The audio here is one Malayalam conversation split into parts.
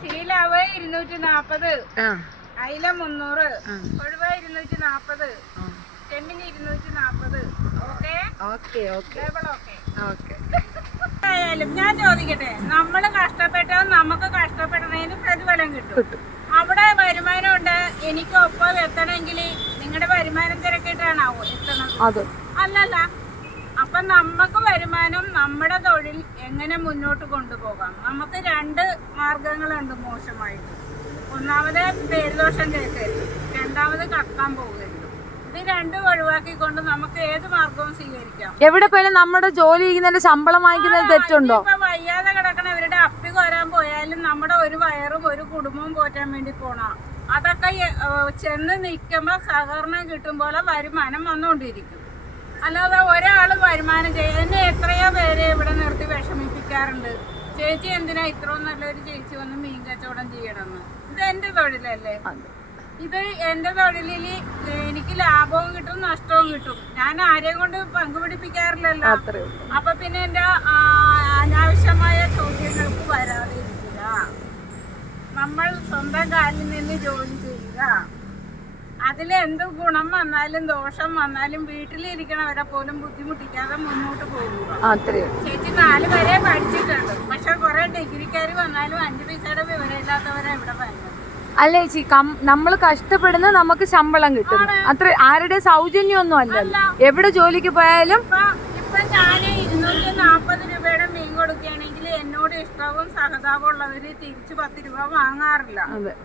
ശീലാവ് 240, അയില 300, കൊഴുവ 240, ചെമ്മിന് 240. ആയാലും ഞാൻ ചോദിക്കട്ടെ, നമ്മള് കഷ്ടപ്പെട്ടാൽ നമുക്ക് കഷ്ടപ്പെടുന്നതിന് പ്രതിഫലം കിട്ടും. അവിടെ വരുമാനം ഉണ്ട്, എനിക്ക് ഒപ്പം എത്തണമെങ്കിൽ നിങ്ങളുടെ വരുമാനം തിരക്കിട്ടാണാവോ എത്തണത്? അല്ലല്ല. അപ്പൊ നമുക്ക് വരുമാനം, നമ്മുടെ തൊഴിൽ എങ്ങനെ മുന്നോട്ട് കൊണ്ടുപോകാം? നമുക്ക് 2 മാർഗങ്ങളുണ്ട് മോശമായിട്ട്. ഒന്നാമത് പേരുദോഷം കേൾക്കരുത്, രണ്ടാമത് കക്കാൻ പോകരുത്. ഇത് 2 ഒഴിവാക്കിക്കൊണ്ട് നമുക്ക് ഏത് മാർഗവും സ്വീകരിക്കാം. എവിടെ പോയാലും നമ്മുടെ ജോലി ചെയ്യുന്നതിന്റെ ശമ്പളം വാങ്ങിക്കുന്നത് തെറ്റുണ്ടോ? ഇപ്പൊ വയ്യാതെ കിടക്കണവരുടെ അപ്പി കോരാൻ പോയാലും നമ്മുടെ ഒരു വയറും ഒരു കുടുംബവും പോറ്റാൻ വേണ്ടി പോണം. അതൊക്കെ ചെന്ന് നിൽക്കുമ്പോ സഹകരണം കിട്ടും പോലെ വരുമാനം വന്നുകൊണ്ടിരിക്കും. അല്ലാതെ ഒരാള് വരുമാനം ചെയ്യും. എന്നെ എത്രയോ പേരെ ഇവിടെ നിർത്തി വിഷമിപ്പിക്കാറുണ്ട്. ചേച്ചി എന്തിനാ ഇത്രയും നല്ലൊരു ചേച്ചി വന്ന് മീൻ കച്ചവടം ചെയ്യണമെന്ന്? ഇത് എന്റെ തൊഴിലല്ലേ? ഇത് എന്റെ തൊഴിലിൽ എനിക്ക് ലാഭവും കിട്ടും നഷ്ടവും കിട്ടും. ഞാൻ ആരെയും കൊണ്ട് പങ്കുപിടിപ്പിക്കാറില്ലല്ലോ. അപ്പൊ പിന്നെ എന്റെ അനാവശ്യമായ ചോദ്യങ്ങൾക്ക് വരാതെ ഇരിക്കുക. നമ്മൾ സ്വന്തം കാലിൽ നിന്ന് ജോലി ചെയ്യുക. അതിലെന്ത് ഗുണം വന്നാലും ദോഷം വന്നാലും വീട്ടിലിരിക്കണവരെ പോലും ബുദ്ധിമുട്ടിക്കാതെ മുന്നോട്ട് പോകുക. ചേച്ചി 4 വരെ പഠിച്ചിട്ടുണ്ട്. പക്ഷെ കുറെ ഡിഗ്രിക്കാര് വന്നാലും 5 പൈസയുടെ വിവരമില്ലാത്തവരെ ഇവിടെ വരുന്നത്. അല്ലേ ചേച്ചി, നമ്മൾ കഷ്ടപ്പെടുന്ന നമുക്ക് ശമ്പളം കിട്ടും. അത്ര ആരുടെ സൗജന്യമൊന്നും അല്ലല്ലോ. എവിടെ ജോലിക്ക് പോയാലും ഇപ്പൊ ഞാൻ 240 രൂപയുടെ മീൻ കൊടുക്കുകയാണെങ്കിൽ എന്നോട് ഇഷ്ടവും സഹതാപവും ഉള്ളവര് തിരിച്ച് 10 രൂപ വാങ്ങാറില്ല.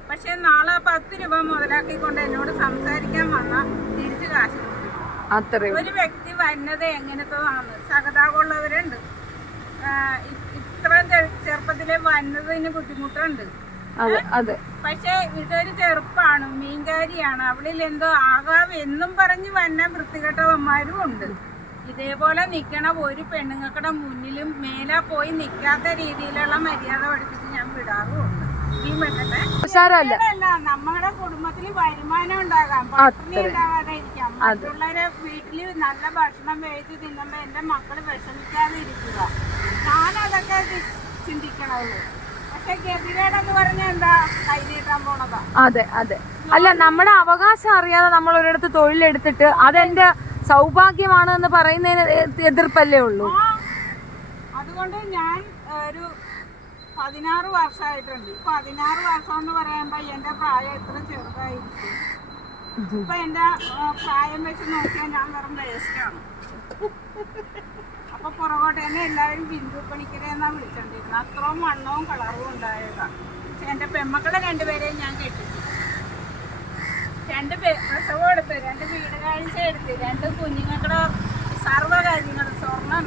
പക്ഷെ നാളെ 10 രൂപ മുതലാക്കിക്കൊണ്ട് എന്നോട് സംസാരിക്കാൻ വന്നാൽ തിരിച്ച് കാശ് കൊടുക്കും. ഒരു വ്യക്തി വരുന്നത് എങ്ങനത്തതാണ്? സഹതാപമുള്ളവരുണ്ട്. ഇത്ര ചെറുപ്പത്തിലെ വന്നതിന് ബുദ്ധിമുട്ടുണ്ട്. പക്ഷെ ഇതൊരു ചെറുപ്പാണ്, മീൻകാരിയാണ്. അവളിൽ എന്തോ ആകാം എന്നും പറഞ്ഞ് വന്ന വൃത്തികെട്ടവന്മാരും ഉണ്ട്. ഇതേപോലെ നിക്കണ ഒരു പെണ്ണുങ്ങൾക്കുടെ മുന്നിലും മേലെ പോയി നിക്കാത്ത രീതിയിലുള്ള മര്യാദ പഠിപ്പിച്ച് ഞാൻ വിടാറുമുണ്ട്. ഈ പെണ്ണല്ല, നമ്മുടെ കുടുംബത്തിൽ വരുമാനം ഉണ്ടാകാം, പട്ടിണി ഉണ്ടാകാതെ ഇരിക്കാം. മറ്റുള്ളവരെ വീട്ടില് നല്ല ഭക്ഷണം വേവിച്ച് തിന്നുമ്പോ എന്റെ മക്കള് വിഷമിക്കാതെ ഇരിക്കുക. ഞാനതൊക്കെ ചിന്തിക്കണുള്ളൂ. അതെ. അല്ല, നമ്മുടെ അവകാശം അറിയാതെ നമ്മൾ ഒരിടത്ത് തൊഴിലെടുത്തിട്ട് അതെന്റെ സൗഭാഗ്യമാണ് എന്ന് പറയുന്നതിന് എതിർപ്പല്ലേ ഉള്ളൂ. അതുകൊണ്ട് ഞാൻ ഒരു 16 വർഷമായിട്ടുണ്ട്. 16 വർഷം എന്ന് പറയുമ്പോ എന്റെ പ്രായം എത്ര ചെറുതായിരിക്കും. ഇപ്പൊ എന്റെ പ്രായം വെച്ച് നോക്കിയാൽ ഞാൻ വെറും വേസ്റ്റാണ്. അപ്പൊ പുറകോട്ട് തന്നെ എല്ലാവരും ബിന്ദു പണിക്കരെ എന്നാ വിളിച്ചോണ്ടിരുന്നത്. അത്രയും വണ്ണവും കളറും ഉണ്ടായതാണ്. പക്ഷെ എന്റെ പെമ്മക്കളെ 2 പേരെയും ഞാൻ കെട്ടിച്ചു. 2 പ്രസവം എടുത്ത്, 2 വീട് കാഴ്ച എടുത്ത്, 2 കുഞ്ഞുങ്ങളുടെ സർവ്വകാര്യങ്ങളും സ്വർണം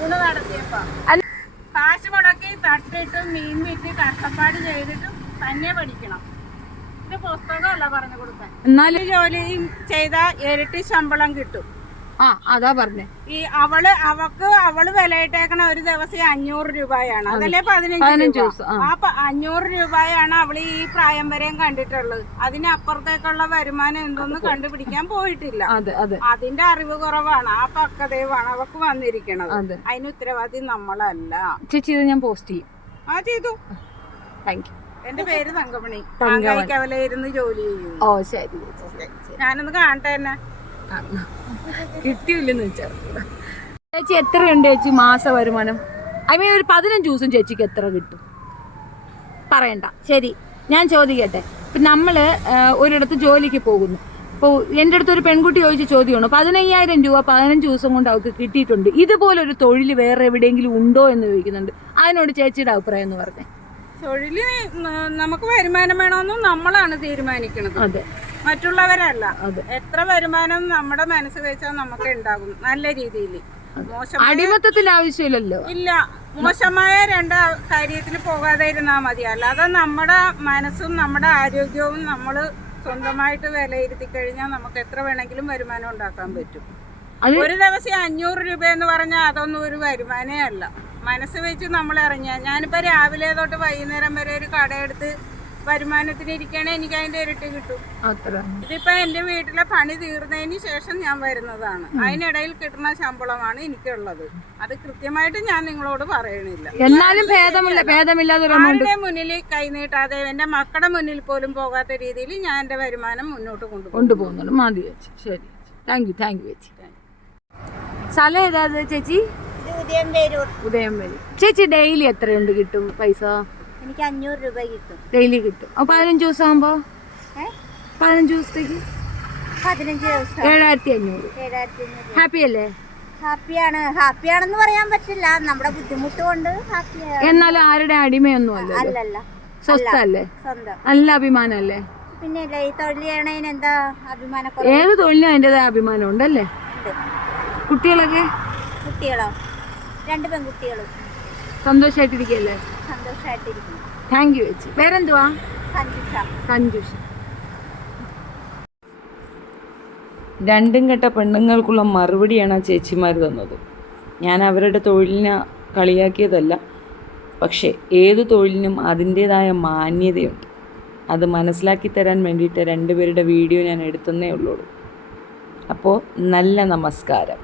ഊണ് നടത്തിയപ്പോ കാശ് മുടക്കി തട്ടിട്ട് മീൻ വിറ്റ് കഷ്ടപ്പാട് ചെയ്തിട്ടും തന്നെ പഠിക്കണം. ഇത് പുസ്തകമല്ല പറഞ്ഞു കൊടുക്കാൻ. എന്നാലും ജോലിയും ചെയ്താൽ ഇരട്ടി ശമ്പളം കിട്ടും. അതാ പറഞ്ഞേ. ഈ അവള് വിലയിട്ടേക്കണ ഒരു ദിവസം 500 രൂപയാണ്. അതല്ലേ 15 രൂപ. ആ 500 രൂപയാണ് അവള് ഈ പ്രായം വരെയും കണ്ടിട്ടുള്ളത്. അതിനപ്പുറത്തേക്കുള്ള വരുമാനം എന്തൊന്നും കണ്ടുപിടിക്കാൻ പോയിട്ടില്ല. അതിന്റെ അറിവ് കുറവാണ്, ആ പക്വതയുമാണ് അവക്ക് വന്നിരിക്കണത്. അതിന് ഉത്തരവാദി നമ്മളല്ല. ചേച്ചി ഇത് ഞാൻ പോസ്റ്റ് ചെയ്യും. ചെയ്തു. Thank you. എന്റെ പേര് തങ്കമണി. കവലയിരുന്ന് ജോലി ചെയ്യും. ശരി. ഞാനൊന്ന് കാണട്ടെ തന്നെ. കിട്ടിയില്ലെന്ന് വെച്ചാൽ ചേച്ചി എത്രയുണ്ട് ചേച്ചി മാസ വരുമാനം? ഒരു 15 ദിവസം ചേച്ചിക്ക് എത്ര കിട്ടും? പറയണ്ട. ശരി, ഞാൻ ചോദിക്കട്ടെ. ഇപ്പം നമ്മൾ ഒരിടത്ത് ജോലിക്ക് പോകുന്നു. ഇപ്പോൾ എൻ്റെ അടുത്ത് ഒരു പെൺകുട്ടി ചോദിച്ച ചോദ്യമാണ്, 15,000 രൂപ 15 ദിവസം കൊണ്ട് അവർക്ക് കിട്ടിയിട്ടുണ്ട്. ഇതുപോലൊരു തൊഴിൽ വേറെ എവിടെയെങ്കിലും ഉണ്ടോ എന്ന് ചോദിക്കുന്നുണ്ട്. അതിനോട് ചേച്ചിയുടെ അഭിപ്രായം എന്ന് പറഞ്ഞേ. തൊഴില് നമുക്ക് വരുമാനം വേണമെന്നും നമ്മളാണ് തീരുമാനിക്കുന്നത്, മറ്റുള്ളവരല്ല. എത്ര വരുമാനം നമ്മുടെ മനസ്സ് വെച്ചാൽ നമുക്ക് ഉണ്ടാകും നല്ല രീതിയിൽ. അടിമത്തത്തിന്റെ ആവശ്യമില്ലല്ലോ. ഇല്ല, മോശമായ 2 കാര്യത്തിന് പോകാതെ ഇരുന്നാൽ മതി. അല്ലാതെ നമ്മുടെ മനസ്സും നമ്മുടെ ആരോഗ്യവും നമ്മൾ സ്വന്തമായിട്ട് വിലയിരുത്തി കഴിഞ്ഞാൽ നമുക്ക് എത്ര വേണമെങ്കിലും വരുമാനം ഉണ്ടാക്കാൻ പറ്റും. ഒരു ദിവസം 500 രൂപ എന്ന് പറഞ്ഞാൽ അതൊന്നും ഒരു വരുമാനേ അല്ല. മനസ്സ് വെച്ച് നമ്മൾ ഇറങ്ങിയാൽ, ഞാനിപ്പോൾ രാവിലെ തൊട്ട് വൈകുന്നേരം വരെ ഒരു കടയെടുത്ത് വരുമാനത്തിന് ഇരിക്കുകയാണെങ്കിൽ എനിക്ക് അതിന്റെ ഇരട്ടി കിട്ടും. അത്ര ഇതിപ്പോ എന്റെ വീട്ടിലെ പണി തീർന്നതിന് ശേഷം ഞാൻ വരുന്നതാണ്. അതിനിടയിൽ കിട്ടുന്ന ശമ്പളമാണ് എനിക്കുള്ളത്. അത് കൃത്യമായിട്ട് ഞാൻ നിങ്ങളോട് പറയണില്ല. എന്നാലും ഭേദമില്ലാതെ ആരുടെ മുന്നിൽ കൈനീട്ടാതെ എന്റെ മക്കളുടെ മുന്നിൽ പോലും പോകാത്ത രീതിയിൽ ഞാൻ എന്റെ വരുമാനം മുന്നോട്ട് കൊണ്ടുപോകുന്നുണ്ട്. മതി ചേച്ചി. ശരി, താങ്ക് യു ചേച്ചി. സ്ഥലം ഏതാ ചേച്ചി? ഉദയംപേരൂർ. ചേച്ചി ഡെയിലി എത്രയുണ്ട് കിട്ടും പൈസ? എനിക്ക് 500 രൂപ കിട്ടും. ഡെയിലി കിട്ടും. അപ്പൊ 15 ദിവസം ആകുമ്പോ 15 ദിവസത്തേക്ക് 15 ദിവസം 7500. ഹാപ്പി അല്ലേ? ഹാപ്പിയാണെന്ന് പറയാൻ പറ്റില്ല. നമ്മുടെ ബുദ്ധിമുട്ട് കൊണ്ട് ഹാപ്പിയാണ്. എന്നാലും ആരുടെ അടിമയൊന്നും അല്ലല്ല, സ്വസ്ഥല്ലേ? സ്വന്തം. നല്ല അഭിമാനല്ലേ? പിന്നെ ഈ തൊഴിൽ ചെയ്യണതിന് എന്താ അഭിമാനം? ഏത് തൊഴിലിനും അതിൻ്റെതായ അഭിമാനം ഉണ്ടല്ലേ? കുട്ടികളൊക്കെ? കുട്ടികളോ? 2 പെൺകുട്ടികളും. സന്തോഷായിട്ടിരിക്കല്ലേ? സന്തോഷമായിട്ടിരിക്കുന്നു. താങ്ക് യു ചേച്ചി. പേരെന്തുവാ? സഞ്ജുഷ. രണ്ടും കെട്ട പെണ്ണുങ്ങൾക്കുള്ള മറുപടിയാണ് ആ ചേച്ചിമാർ തന്നത്. ഞാൻ അവരുടെ തൊഴിലിനെ കളിയാക്കിയതല്ല, പക്ഷേ ഏതു തൊഴിലിനും അതിൻ്റേതായ മാന്യതയുണ്ട്. അത് മനസ്സിലാക്കി തരാൻ വേണ്ടിയിട്ട് രണ്ടുപേരുടെ വീഡിയോ ഞാൻ എടുത്തന്നേ ഉള്ളൂ. അപ്പോൾ നല്ല നമസ്കാരം.